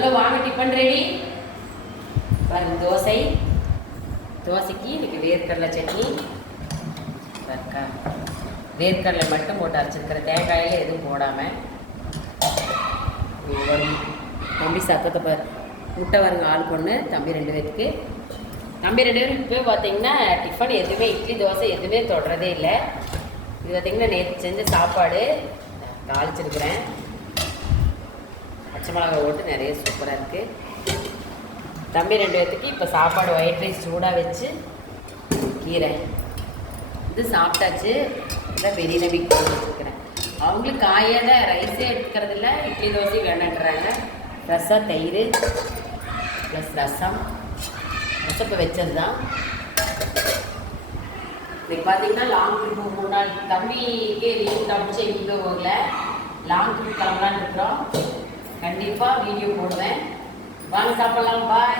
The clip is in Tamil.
ஹலோ வாங்க, டிஃபன் ரெடி. பாருங்க, தோசைக்கு இதுக்கு வேர்க்கடலை சட்னி இருக்கா. வேர்க்கடலை மட்டும் போட்டு அரைச்சிருக்கிற, தேங்காயில் எதுவும் போடாமல். தம்பி சத்தத்தை பாரு. முட்டை வருங்க, ஆளுக்கு ஒன்று. தம்பி 2 பேருக்கு. தம்பி 2 பேருக்கு இப்போ பார்த்தீங்கன்னா டிஃபன் எதுவுமே, இட்லி தோசை எதுவுமே தொடுறதே இல்லை. இது பார்த்தீங்கன்னா நேற்று செஞ்ச சாப்பாடு தாளிச்சிருக்கிறேன். பச்சை மிளகா ஓட்டு நிறைய சூப்பராக இருக்குது. தம்பி 2 பேர்த்துக்கு இப்போ சாப்பாடு ஒயிட் ரைஸ் சூடாக வச்சு கீரை இது சாப்பிட்டாச்சு. இதான் பெரிய நம்பிக்கை போட்டு வச்சுருக்கிறேன். அவங்களுக்கு காயாத ரைஸே எடுத்துக்கிறது இல்லை, இட்லி தோசை வேணான்றாங்க. ரசம், தயிர் ப்ளஸ் ரசம் இப்போ வச்சது தான். இப்போ பார்த்தீங்கன்னா லாங் ட்ரிப்பு 3 நாள் தம்பிக்கு லீவ் காமிச்சு எங்கே போகல. லாங் ட்ரிப் கிளம்பலான்னு இருக்கிறோம். கண்டிப்பாக வீடியோ போடுவேன். வாங்க சாப்பிட்லாம். பாய்.